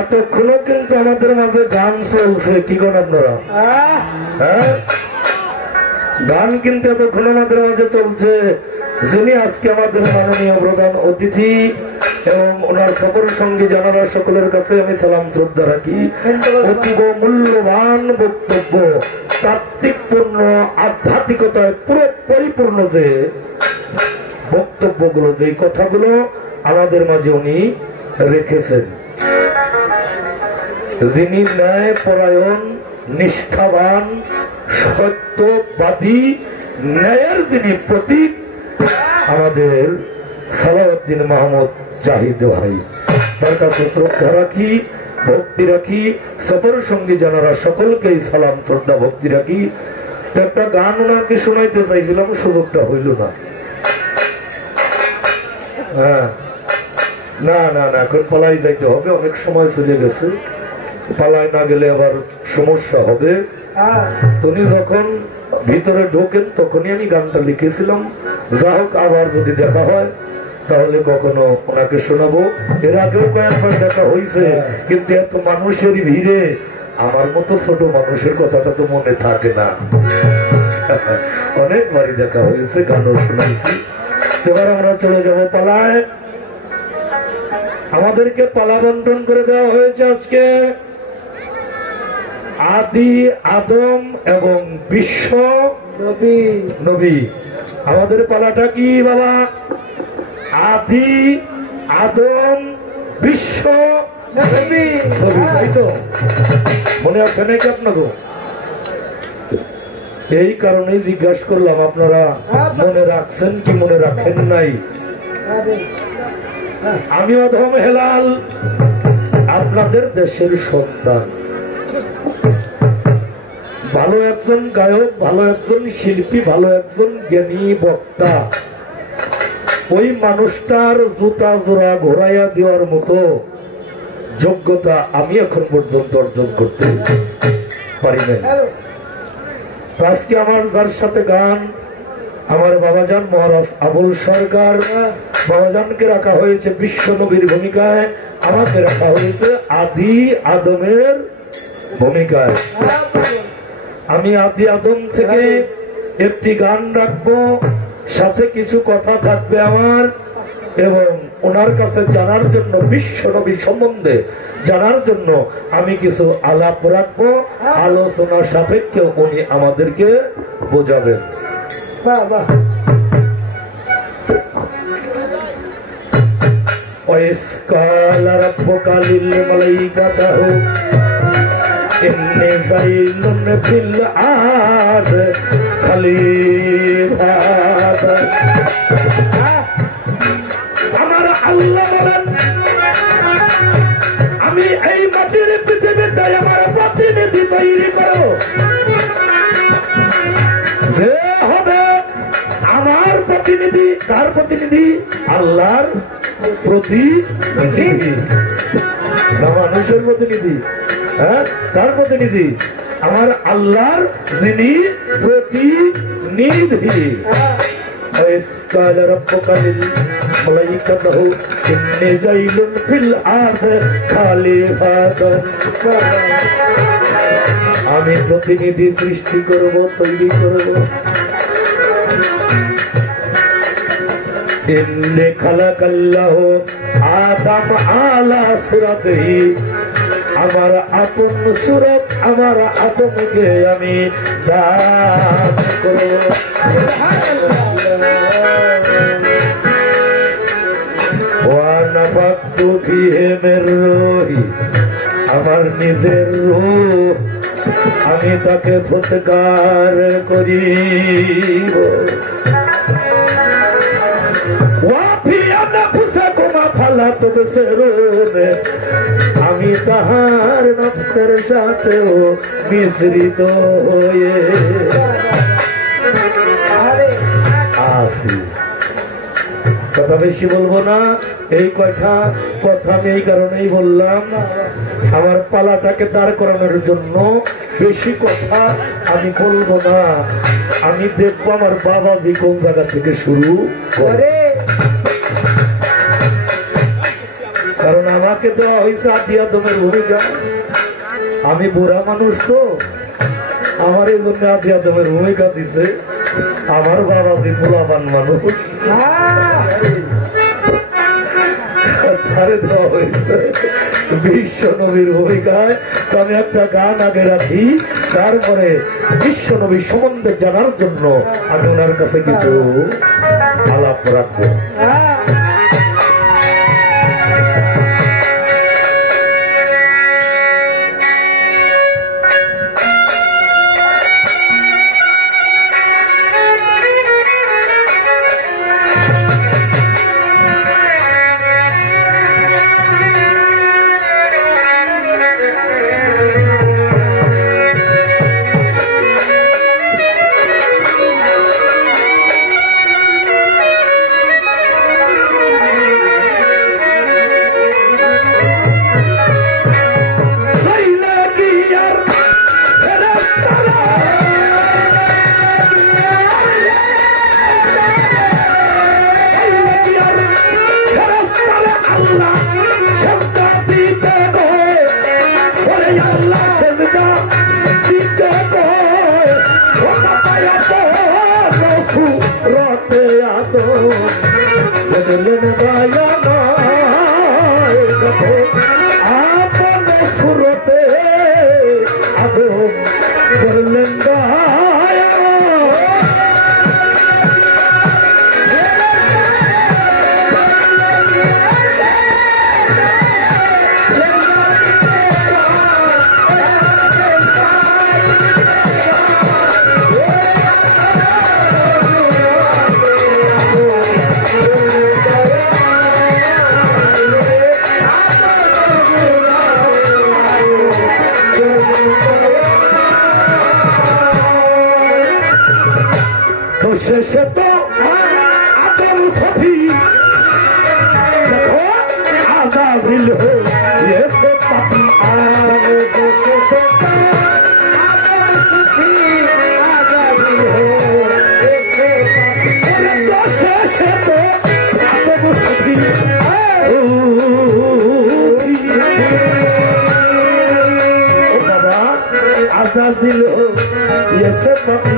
এতক্ষণও কিন্তু আমাদের মাঝে গান চলছে, কি করেন আপনারা? হ্যাঁ, গান কিন্তু এতক্ষণ আমাদের মাঝে চলছে। যিনি আজকে আমাদের মাননীয় প্রধান অতিথি এবং ওনার সফরের সঙ্গে জানারা সকলের কাছে আমি সালাম শ্রদ্ধা রাখি। অতীব মূল্যবান বক্তব্য, তাত্ত্বিকপূর্ণ, আধ্যাত্মিকতায় পুরো পরিপূর্ণ যে বক্তব্যগুলো, যে কথাগুলো আমাদের মাঝে উনি রেখেছেন, যিনি ন্যায় পরায়ণ, নিষ্ঠাবান, সত্যবাদী, ন্যায়ের যিনি প্রতীক, আমাদের সালাউদ্দিন মাহমুদ জাহিদ ভাই, তার কাছে শ্রদ্ধা রাখি, ভক্তি রাখি। সফর সঙ্গী জানারা সকলকেই সালাম শ্রদ্ধা ভক্তি রাখি। একটা গান ওনাকে শোনাইতে চাইছিলাম, সুযোগটা হইল না। হ্যাঁ, না না না, এখন পালাই যাইতে হবে, অনেক সময় চলে গেছে। পালায় না গেলে আবার সমস্যা হবে। তুমি যখন ভিতরে ঢোকেন তখনই আমি গানটা লিখেছিলাম। যা হোক, আবার যদি দেখা হয় তাহলে কখনো ওনাকে শোনাবো। এর আগেও কয়েকবার দেখা হয়েছে, কিন্তু এত মানুষের ভিড়ে আমার মতো ছোট মানুষের কথাটা তো মনে থাকে না। অনেকবারই দেখা হয়েছে, গানও শোনাইছি। এবার আমরা চলে যাবো পালায়। আমাদেরকে পালা বন্টন করে দেওয়া হয়েছে আজকে আদি আদম এবং বিশ্ব নবী। আমাদের পালাটা কি বাবা? আদি আদম বিশ্ব নবী, তাই তো? মনে আছে নাকি আপনাকে? এই কারণেই জিজ্ঞাসা করলাম, আপনারা মনে রাখছেন কি মনে রাখেন নাই? আমি অধম হেলাল, আপনাদের দেশের সন্তান, ভালো একজন গায়ক, ভালো একজন শিল্পী, ভালো একজন জ্ঞানী বক্তা। ওই মানুষটার জুতা জোড়া ঘোরাইয়া দেওয়ার মতো যোগ্যতা আমি এখন পর্যন্ত অর্জন করতে পারি না। আজকে আমার যার সাথে গান, আমার বাবাজান মহারাজ আবুল সরকার, বাবাজানকে রাখা হয়েছে বিশ্ব নবীর ভূমিকায়, আমাকে রাখা হয়েছে আদি আদমের ভূমিকায়। আমি আদি আদম থেকে একটি গান রাখবো, সাথে কিছু কথা থাকবে আমার, এবং ওনার কাছে জানার জন্য, বিশ্ব নবী সম্বন্ধে জানার জন্য আমি কিছু আলাপ রাখবো। আলোচনা সাপেক্ষে উনি আমাদেরকে বোঝাবেন। আমার আল্লাহ বলেন, আমি এই মাটির পৃথিবীতে আমার প্রতিনিধি তৈরি করো, যে হবে আমার প্রতিনিধি। কার প্রতিনিধি? আল্লাহর প্রতিনিধি, না মানুষের প্রতিনিধি। হ্যাঁ, কার প্রতিনিধি? আমার আল্লাহর যিনি প্রতিনিধি। আমি প্রতিনিধি সৃষ্টি করব, তৈরি করব। ইন্নে খালাকাল্লাহু আদম আলা সুরাতিহি, আমার আপন সুরত আমার আদমকে আমি দান করব। ওয়া নাফাকতু ফিহি মির রূহি, আমার নিজের রূহ আমি তাকে ফুৎকার করিব। আমি তাহার নফসের সাথেও মিশ্রিত হয়ে আসি। কথা বেশি বলবো না, এই কথা আমি এই কারণেই বললাম, আমার পালাটাকে দাঁড় করানোর জন্য বেশি কথা আমি বলবো না। আমি দেখবো আমার বাবাজি কোন জায়গা থেকে শুরু করে, কারণ আমার আমাকে দেওয়া হয়েছে আদি আদমের ভূমিকা। আমি বুড়া মানুষ তো, আমার এই জন্য আদি আদমের ভূমিকা দিতে। আমার বাবা দি পোলাপান মানুষ, তারে দেওয়া হয়েছে বিশ্ব নবীর ভূমিকায়। তো আমি একটা গান আগে রাখি, তারপরে বিশ্ব নবী সম্বন্ধে জানার জন্য আমি ওনার কাছে কিছু আলাপ রাখবো। শেষে তো আদম সফি দেখো আজাজিল হয়েছে পাপি। শেষে তো আদম সফি বাবা আজাজিল হয়েছে পাপি।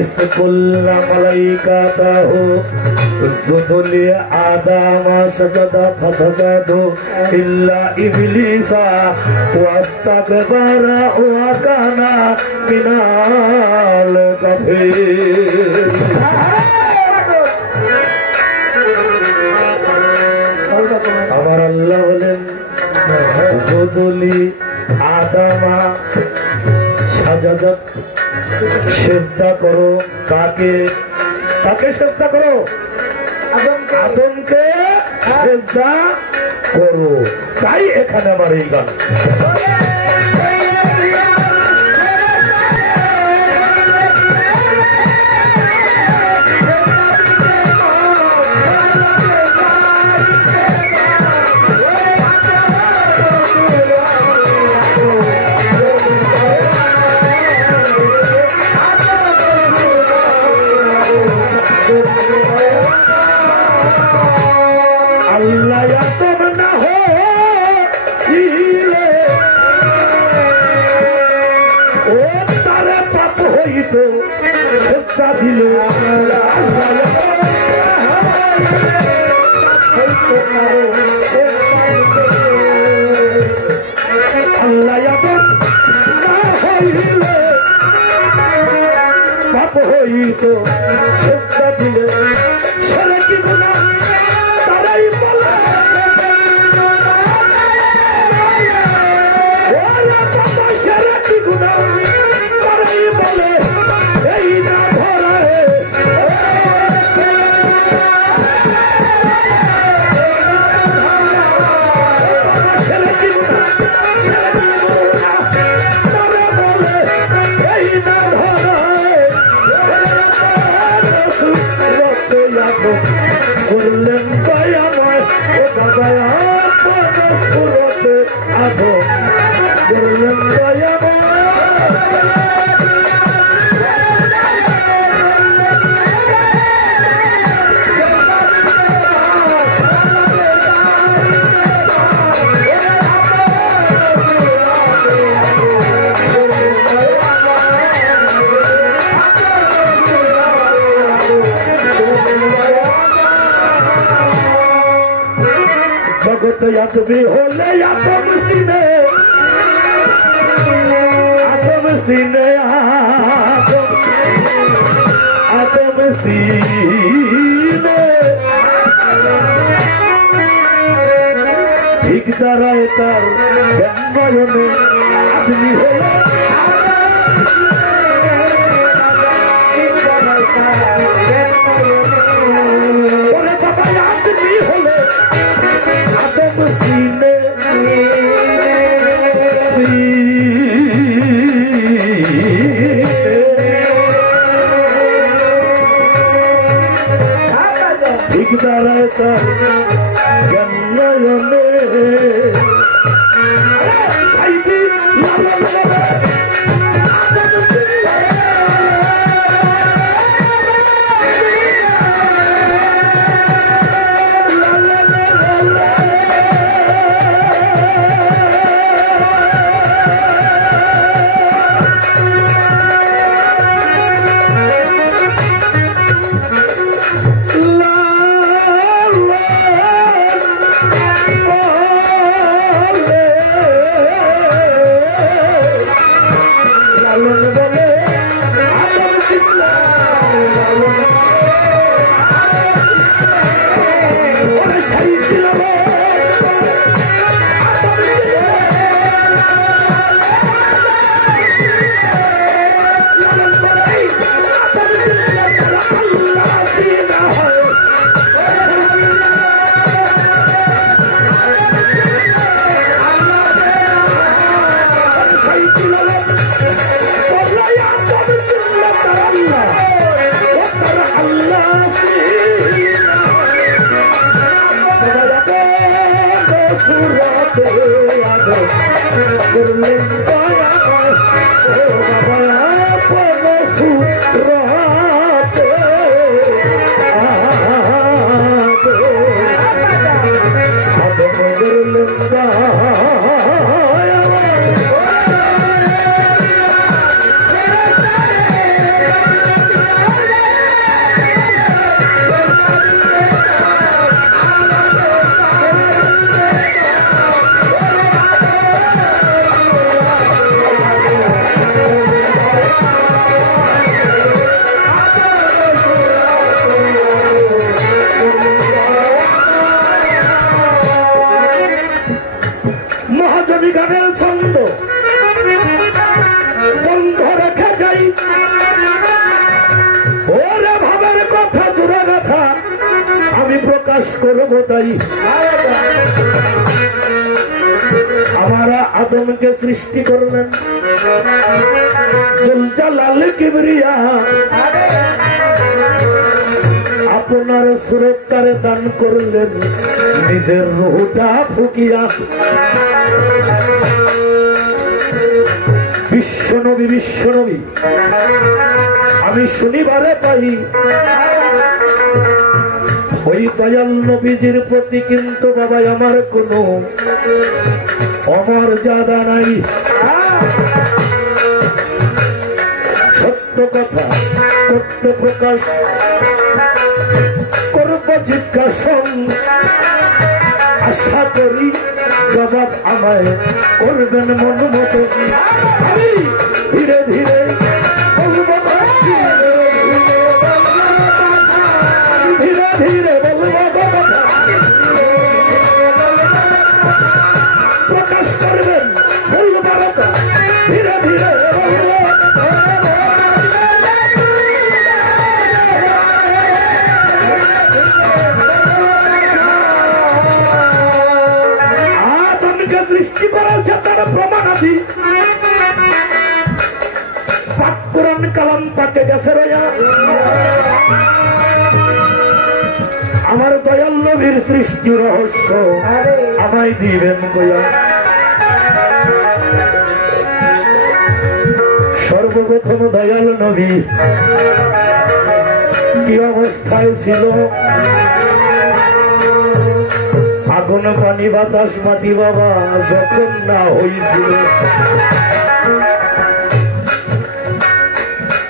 इसकुल्ला मलाइकाताहु जुदुली आदामा सजदा फसजदु इल्ला इब्लिसा वास्तकबरा वा काना मिनाल काफिर। আমার আল্লাহ বলেন जुदुली आदामा সাজাদাত সেজদা করো। কাকে কাকে সেজদা করো? আদমকে সেজদা করো। তাই এখানে আমার এই গান। তো সেজদা দিলে আল্লাহ আদম না হইলে পাপ হইত সেজদা দিলে ছেলে কি গুনাহ তারাই বলে ছেলে কি গুনাহ তারাই বলে এই না ধরে ছেলে কি গুনাহ করলেন দয়াময় ও বাবায়াত সুরতে আধো করলেন দয়াময় जगत यादवी होले आदम सीने आदम सीने ठीक दाराए तार नयने आदमी होले ओरे बाबा आदमी होले आदम सीने ठीक दाराए तार नयने साइदी लाला लाला हमारा आदम के सृष्टि करलें जुलजालाल किबरिया আপনার সুরকারে দান করলেন নিজের রূহটা ফুকিয়া বিশ্বনবী আমি শনিবারে পাই ওই দয়াল নবীজির প্রতি কিন্তু বাবা আমার কোনো অমর্যাদা নাই। সত্য কথা করতে প্রকাশ করব জিজ্ঞাসন, আশা করি জবাব আমায় করবেন মন মতো। আমি ধীরে ধীরে বলবো, ধীরে ধীরে বলবো, প্রকাশ করবেন বলবার ধীরে ধীরে বলবো। আদমকে সৃষ্টি করেছে তার প্রমাণাদি পাক কোরআন কালাম পাকে গেছে রয়া। আমার দয়াল নবীর সৃষ্টি রহস্য আমায় দিবেন কয়া। সর্বপ্রথম দয়াল নবী কি অবস্থায় ছিল? আগুন পানি বাতাস মাটি বাবা যখন না হয়েছিল,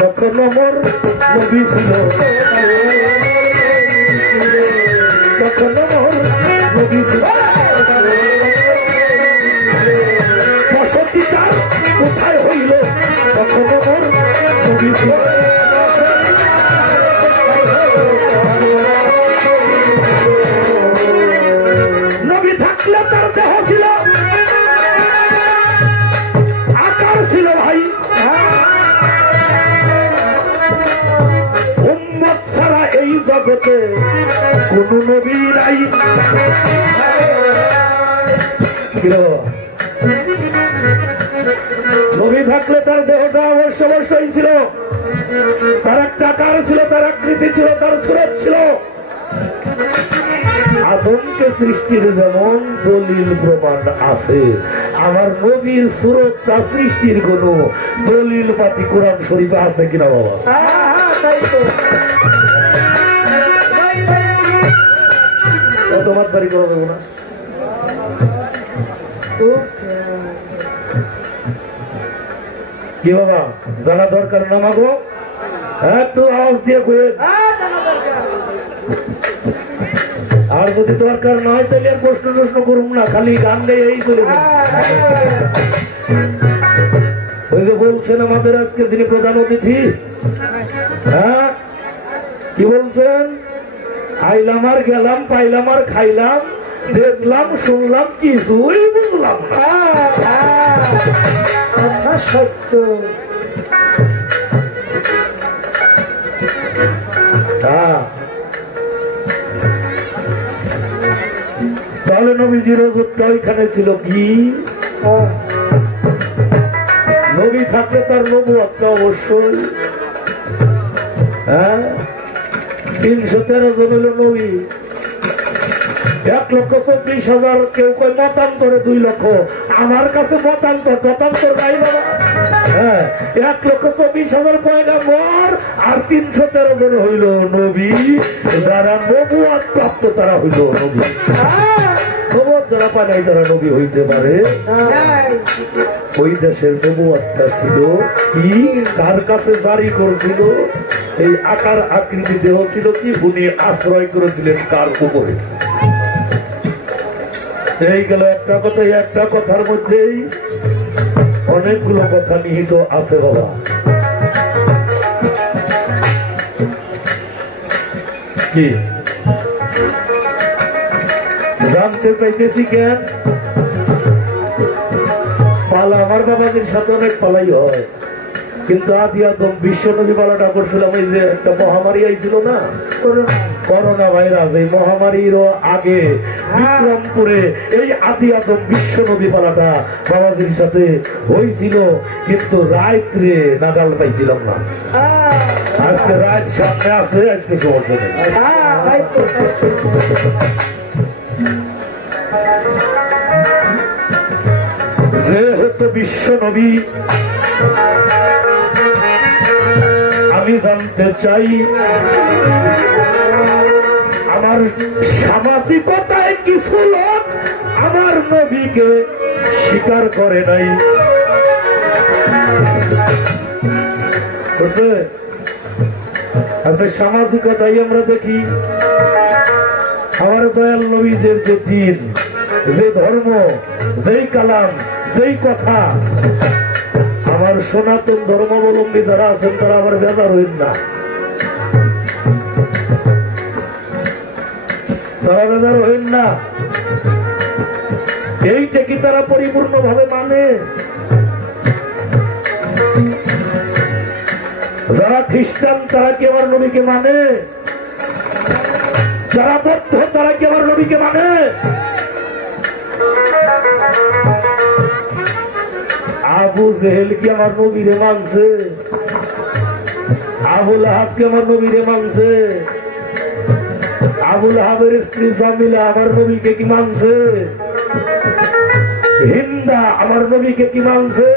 তখন আমার নবী ছিল, তখন আমার নবী ছিল। বসতিটা কোথায় হইল? তখন আমার নবী ছিল। নবী থাকলে তার দেহ ছিল, আকার ছিল ভাই। উম্মত ছাড়া এই জগতে কোন নবী নাই। নবী থাকলে তার দেহটা অবশ্যই ছিল, তার একটা আকার ছিল, তার আকৃতি ছিল, তার সুরত ছিল। আদমকে সৃষ্টির যেমন দলিল প্রমাণ আছে, আমার নবীর সুরত তার সৃষ্টির কোন দলিল পাতি কোরআন শরীফে আছে কিনা বাবা? তোমার বাড়ি করা দেবো না। কি বাবা জানা দরকার না মাগো? একটু আওয়াজ দিয়ে কয়ে। আর যদি দরকার না হয় তাহলে আর প্রশ্ন করুন না, খালি গান গাই এই করে। ওই যে বলছেন আমাদের আজকে যিনি প্রধান অতিথি, হ্যাঁ কি বলছেন? আইলাম আর গেলাম, পাইলাম আর খাইলাম, দেখলাম শুনলাম কিছুই বুঝলাম না। কথা সত্য। তাহলে নবীজির ওজুরটা ওইখানে ছিল কি? নবী থাকলে তার নবুয়তটা অবশ্যই। হ্যাঁ 313 জন হলো নবী, 1,24,000। কেউ কয় মতান্তরে 2 লক্ষ, আমার কাছে মতান্তর নাই বাবা। হ্যাঁ 1,24,000 পয়গাম্বর আর 313 জন হইল নবী, যারা নবুয়ত প্রাপ্ত তারা হইল নবী। নবুয়ত যারা পায় নাই তারা নবী হইতে পারে? ওই দেশের নবুয়তটা ছিল কি? কার কাছে জারি করেছিল? এই আকার আকৃতি দেহ ছিল কি? উনি আশ্রয় করেছিলেন কার উপরে? এই গেল একটা কথা। একটা কথার মধ্যেই অনেকগুলো কথা নিহিত আছে বাবা। কি জানতে চাইতেছি কেন? পালা আমার বাবাদের সাথে অনেক পালাই হয়, কিন্তু আদি আদম বিশ্ব নবী পালাটা করছিলাম। এই যে একটা মহামারী আইছিল না, করোনা ভাইরাস, এই মহামারীরও আগে বিক্রমপুরে এই আদি আদম বিশ্ব নবী পালাটা বাবাদের সাথে হয়েছিল, কিন্তু রাত্রে নাগাল পাইছিলাম না। আজকে রাত সামনে আছে, আজকে সমস্যা নেই। যেহেতু বিশ্ব নবী, আমি জানতে চাই আমার সামাজিকতায় কিছু লোক আমার নবীকে স্বীকার করে নাই। বুঝছে? আচ্ছা, সামাজিকতাই আমরা দেখি। আমার দয়াল নবীদের যে দিন, যে ধর্ম, যেই কালাম, যেই কথা, আমার সনাতন ধর্মাবলম্বী যারা আছেন তারা আবার বেজার হইন না, তারা বেজার হইন না। এইটা কি তারা পরিপূর্ণ ভাবে মানে? যারা খ্রিস্টান তারা কি আমার নবীকে মানে? যারা বৌদ্ধ তারা কি আমার নবীকে মানে? আবু জেহেল কি আমার নবীরে মানছে? আবুল আহাব কি আমার নবীরে মানছে? আবুল আহাবের স্ত্রী জামিলা আমার নবীকে কি মানছে? হিন্দা আমার নবীকে কি মানছে?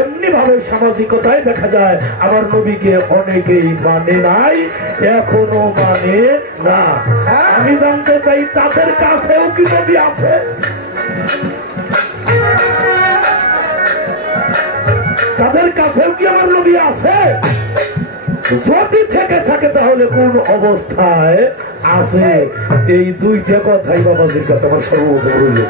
এমনি ভাবে সামাজিকতায় দেখা যায় আমার নবীকে অনেকেই মানে নাই, এখনো মানে না। আমি জানতে চাই তাদের কাছেও কি নবী আছে? তাদের কাছেও কি আমার নবী আছে? যদি থেকে থাকে তাহলে কোন অবস্থায় আছে? এই দুইটা কথাই বাবাজির কাছে আমার সর্বোপরি।